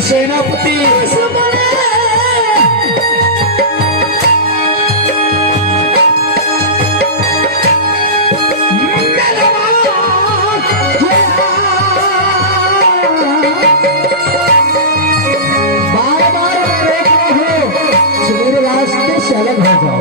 सेनापति अलग हो जाओ।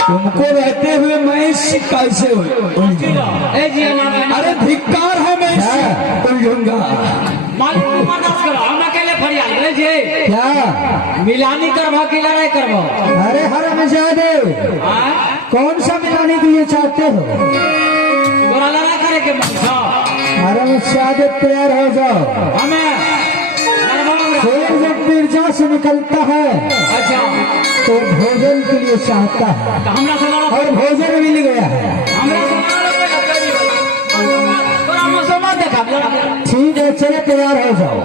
तुमको रहते हुए मैं कैसे अरे धिक्कार है मैं उलझूंगा। क्या मिलानी करवा की लड़ाई करवा? अरे हरामजादे कौन सा मिलानी के लिए चाहते हो? तोरा लड़ाई करे के मन था? हरामजादे तैयार हो जाओ। हमें जब मिर्जा से निकलता है अच्छा तो भोजन के लिए चाहता है और भोजन मिल गया है। ठीक है चले तैयार हो जाओ।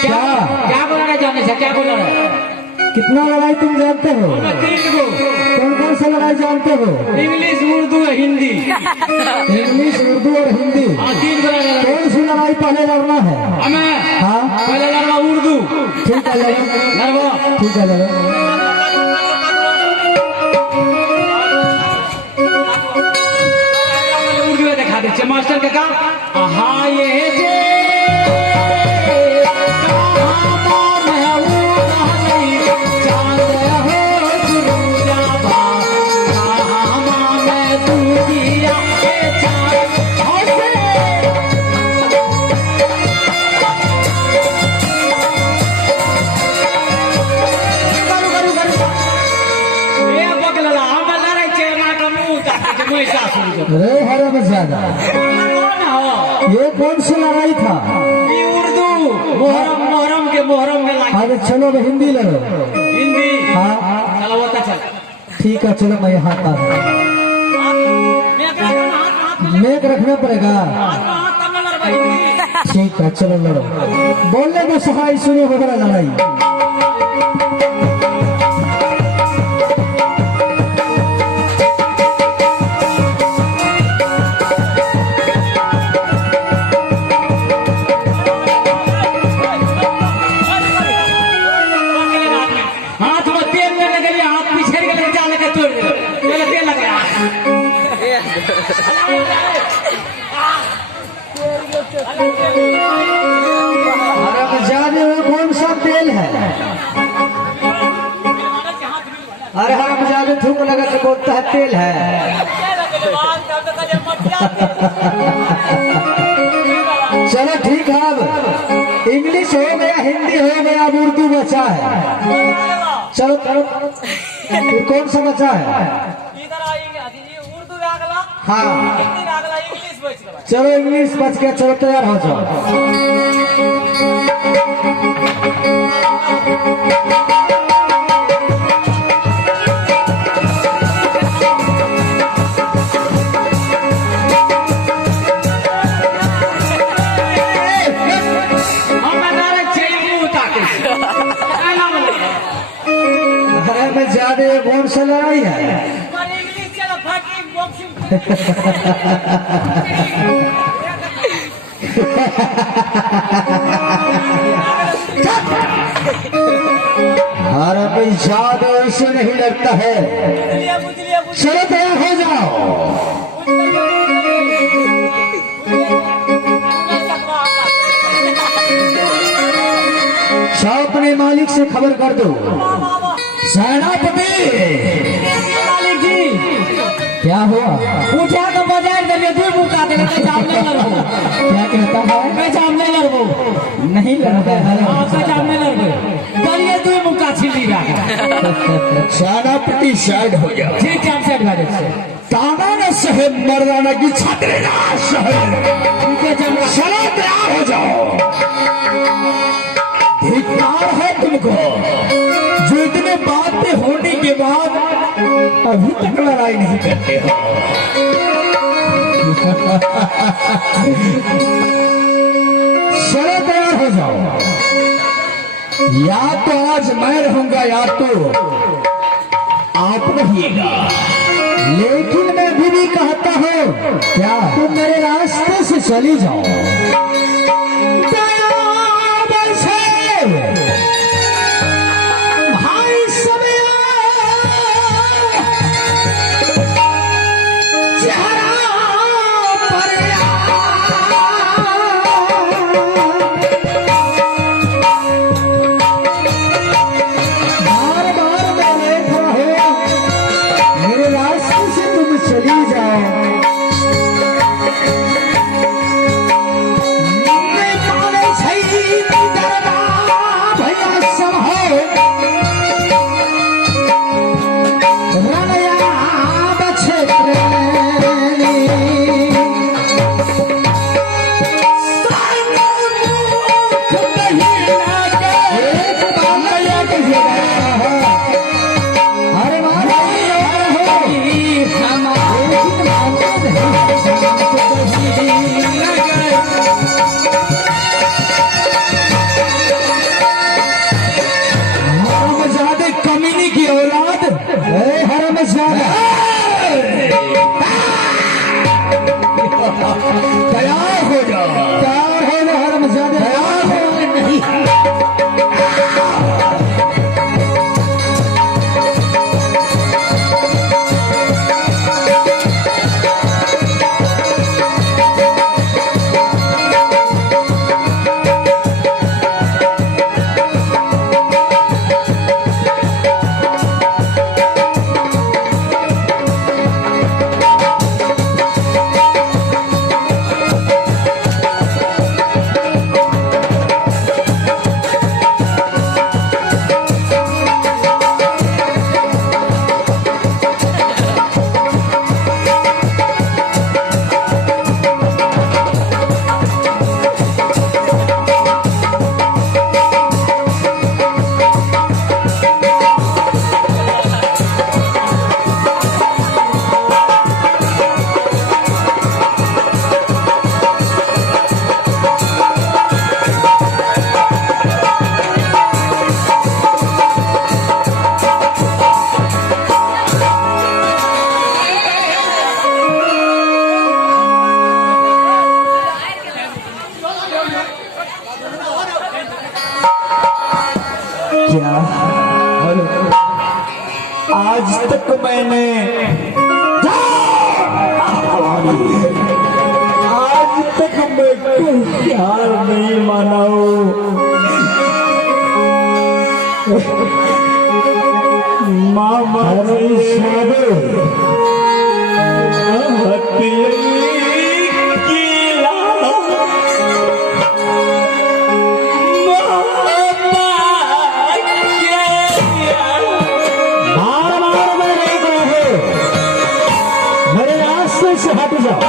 क्या क्या बोला जाने से? क्या बोला? कितना लड़ाई तुम जानते हो? कौन कौन सा लड़ाई जानते हो? इंग्लिश उर्दू हिंदी। इंग्लिश उर्दू और हिंदी। कौन सी लड़ाई पहले लड़ना है? हमें हाँ पहले लड़ना उर्दू। ठीक है लड़ो। ठीक है लड़ो। उर्दू में दिखा दीजिए मास्टर के काम। हाँ ये अरे हरामजादा ये कौन सी लड़ाई था? उर्दू मोहरम के लाइन। अरे चलो हिंदी लड़ो। हिंदी हाँ चलो वो चल। ठीक है चलो मैं यहाँ आता हूँ। मेघ रखना पड़ेगा। ठीक है चलो लड़ो। बोलने में सहाय सुनिए बड़ा लड़ाई। हरामजादे वो कौन सा तेल है? अरे हरामजादे थूक लगा के बोलता है तेल है। चलो ठीक है अब इंग्लिश हो गया हिंदी हो गया अब उर्दू बचा है। चलो फिर कौन सा बचा है? हाँ चलो इंग्लिश बच गया। चलो तैयार हो जाओ। में ज्यादा कौन सा लड़ाई है? हमारा कोई जादू ऐसे नहीं लगता है। चलो तैयार हो जाओ। जाओ अपने मालिक से खबर कर दो। सेनापति मालिक जी क्या हुआ? पूछा तो बाजार दे दे मुका दे के सामने लड़बो। क्या कहता है? मैं सामने लड़बो नहीं लड़ता है। आपका सामने लड़बो करिए तू मुका छिली रहा। सेनापति साइड हो जाओ। ठीक टाइम से बाजे से ताना न सहे मर्दाना की छतरी ना सहे। ठीक है चल चलो तैयार हो जाओ। धिक्कार है तुमको जो इतने बातें होने के बाद अभी तक लड़ाई नहीं करते हो। चलो तैयार हो जाओ। या तो आज मैं रहूंगा या तो आप रहिएगा। लेकिन मैं भी कहता हूं क्या तुम मेरे रास्ते से चली जाओ। भाई समय चेहरा पर बार बार मैं देखा हूं मेरे रास्ते से तुम चली जाओ। मैं माने सही डरना भैया सब हो रनया बछे प्रेमी एक बालया के अरे मारा हरामजादे कमीनी की औलाद। हरामजादा तैयार हो जाओ। तैयार हो ना हरामजादे। तैयार हो नहीं। क्या आज तक मैंने आज तक मैं कोई हार नहीं माना हूँ। मामा से हट जाओ।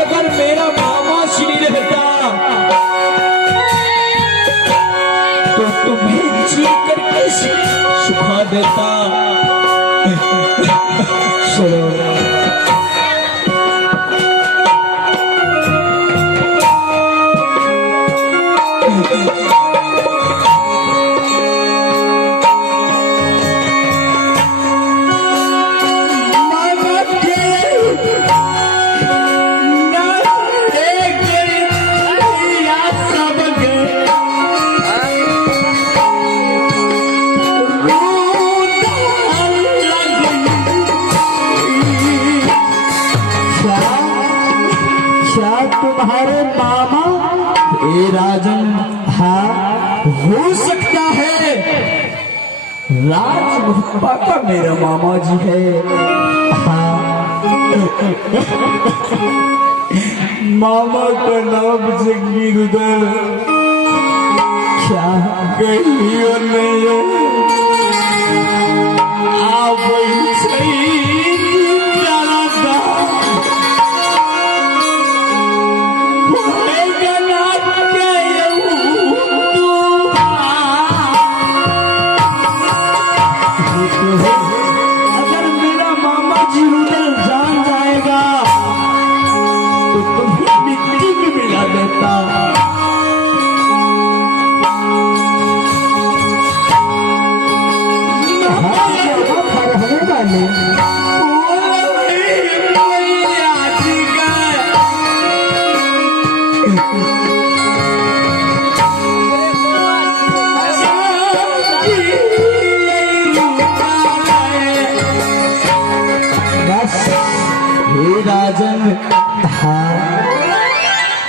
अगर मेरा मामा श्री रहता देता। सुनो तुम्हारे मामा ए राजन, हाँ हो सकता है राजमुप्पा का मेरा मामा जी है। हाँ मामा का नाम जंगीर उधर क्या कहीं और नहीं है। आप सही जाना था अगर मेरा मामा जी उधर जान जाएगा तो तुम्हें मिट्टी में मिला देता। रहने वाले राजन, हाँ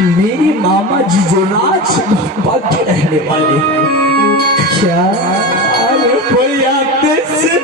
मेरी मामा जी जो राजमुप्पा के रहने वाले। क्या अरे कोई आते से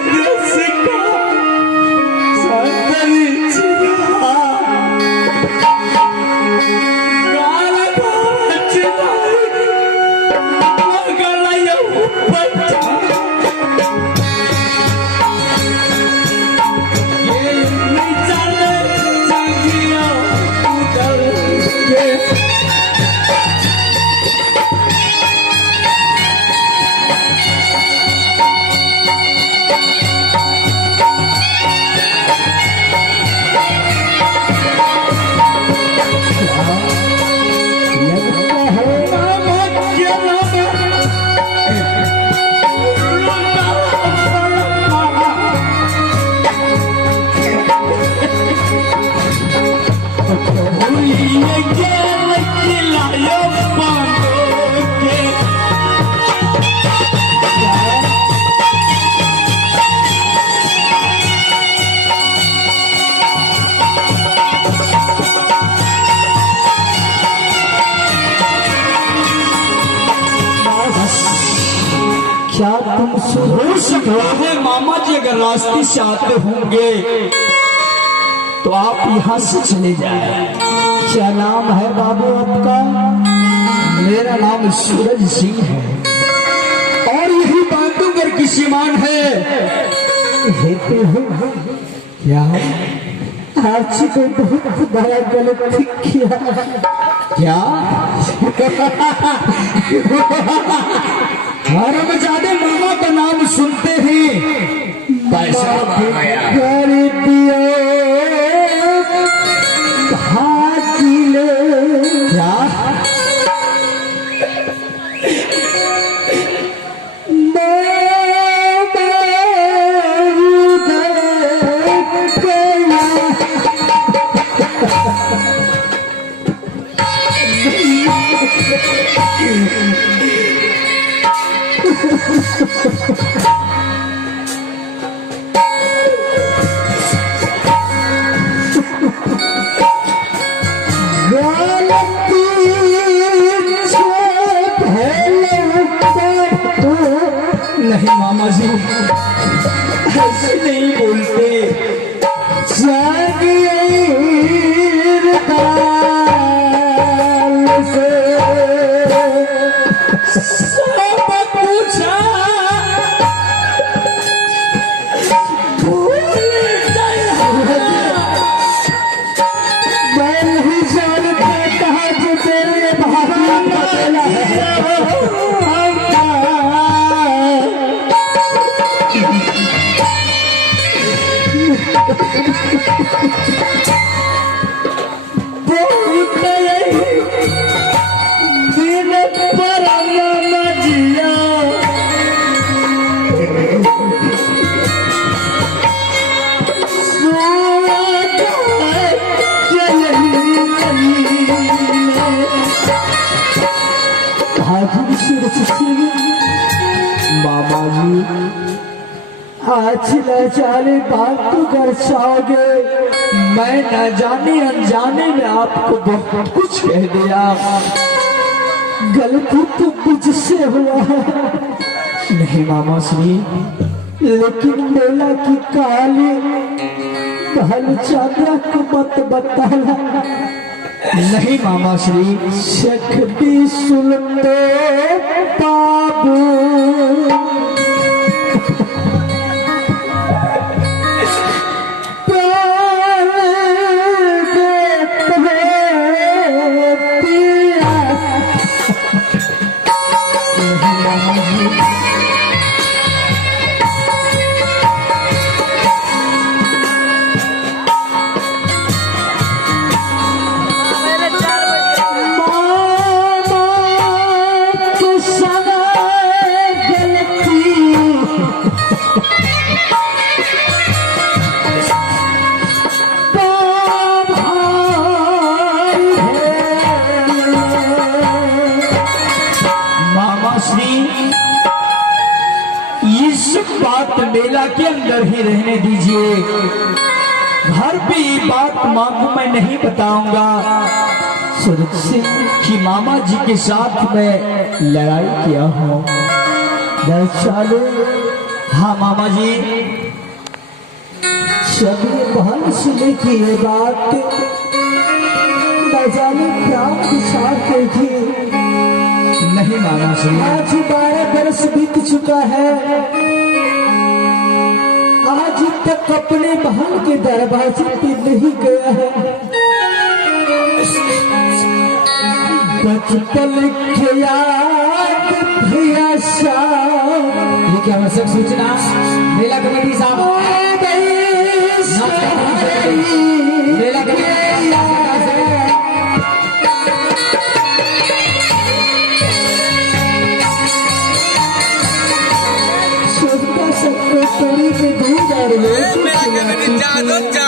क्या तुम हो सकता है मामा जी अगर रास्ते से आते होंगे तो आप यहाँ से चले जाए। क्या नाम है बाबू आपका? मेरा नाम सूरज सिंह है और यही बांधवगढ़ की सीमान है। क्या आज को बहुत बड़ा गलत किया क्या? हर ज्यादा मामा का नाम सुनते हैं पैसा नहीं मामा जी ऐसे नहीं बोलते। दिन पर मजिया हाजिर सूरज सिंह मामा जी आज न जाने बात तो कर चाहोगे, मैं न जाने अनजाने में आपको बहुत कुछ कह दिया, गलती तो मुझसे हुआ है। नहीं मामा श्री, लेकिन मेला की कहानी पहले चांद्रा को मत बताना। नहीं मामा श्री, शेख भी सुनते बाबू, बात मेला के अंदर ही रहने दीजिए, घर पे ये बात माँ को मैं नहीं बताऊंगा। सूरज सिंह की मामा जी के साथ मैं लड़ाई किया हूँ। चालू हाँ मामा जी, सभी बहन सुने की ये बात न जाने क्या के साथ देखी। नहीं मामा जी, आज 12 बरस बीत चुका है, आज तक अपने बहन के दरवाजे पे नहीं गया है। बचपन के याद ये क्या आवश्यक सूचना मेला कमेटी साहब, मेला कमेटी छोटा सबको कड़ी से दूर जा रहे हैं।